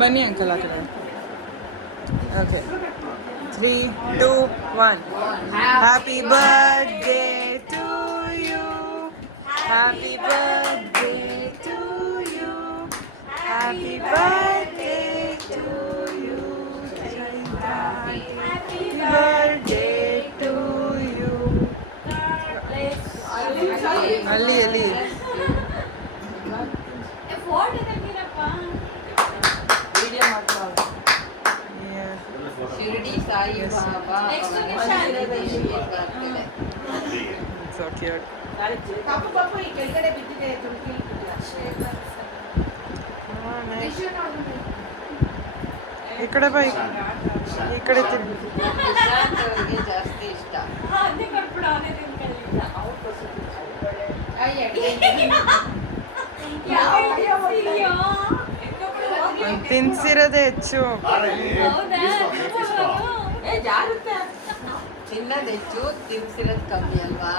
ಬನ್ನಿ ಅಂಕಲ್ ಆ ಕಡೆ. Okay 3, 2, 1. Happy birthday to you, happy birthday to you, happy birthday to you Chaitra, happy birthday to you. ಅಲ್ಲಿ ಅಲ್ಲಿ Shirdi Sai Baba so cute. ಈ ಕಡೆ ಬಾ, ಈ ಕಡೆ ತಿರುಗಿ. ಜಾಸ್ತಿ ಇಷ್ಟ. ತಿನ್ಸಿರೋದೇ ಹೆಚ್ಚು. ತಿನ್ನೋದು ಹೆಚ್ಚು, ತಿನ್ಸಿರೋದು ಕಮ್ಮಿ ಅಲ್ವಾ?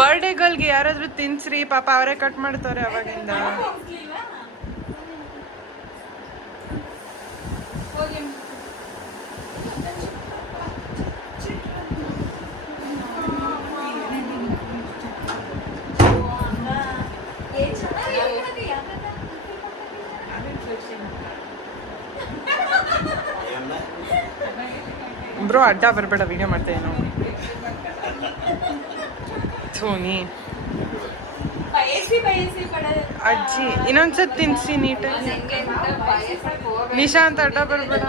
ಬರ್ಡೇಗಳ್ಗೆ ಯಾರಾದ್ರೂ ತಿನ್ಸ್ರಿ, ಪಾಪ ಅವರೇ ಕಟ್ ಮಾಡ್ತಾರೆ ಅವಾಗಿಂದ. ಬ್ರೋ ಅಡ್ಡ ಬರಬೇಡ, ವಿಡಿಯೋ ಮಾಡ್ತೇವೆ ನಾವು. ಸೋನಿ ಅಜ್ಜಿ ಇನ್ನೊಂದ್ಸತಿ ತಿನ್ಸಿ ನೀಟಾಗಿ. ನಿಶಾಂತ್ ಅಡ್ಡ ಬರಬೇಡ.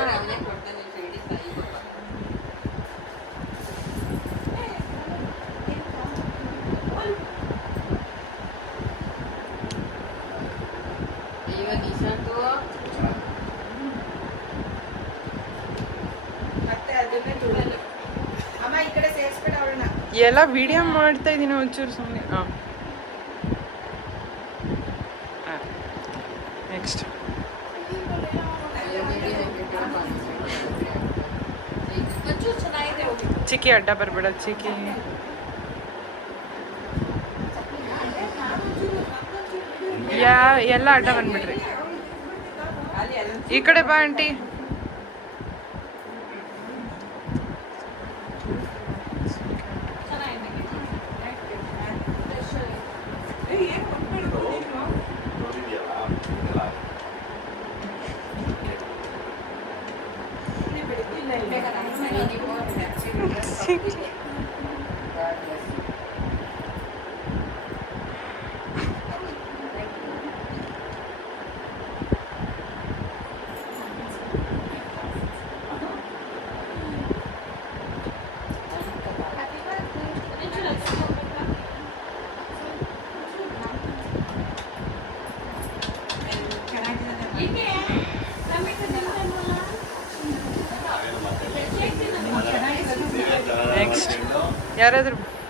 ಎಲ್ಲ ವಿಡಿಯೋ ಮಾಡ್ತಾ ಇದ್ದೀನಿ ಒಂಚೂರು ಸುಮ್ಮನೆ. ಹಾಂ ನೆಕ್ಸ್ಟ್ ಚಿಕ್ಕಿ ಅಡ್ಡ ಬರಬೇಡ ಚಿಕ್ಕಿ. ಎಲ್ಲ ಅಡ್ಡ ಬಂದ್ಬಿಡ್ರಿ. ಈ ಕಡೆ ಬಾ ಆಂಟಿ. ನೆಕ್ಸ್ಟ್ ಯಾರಾದರೂ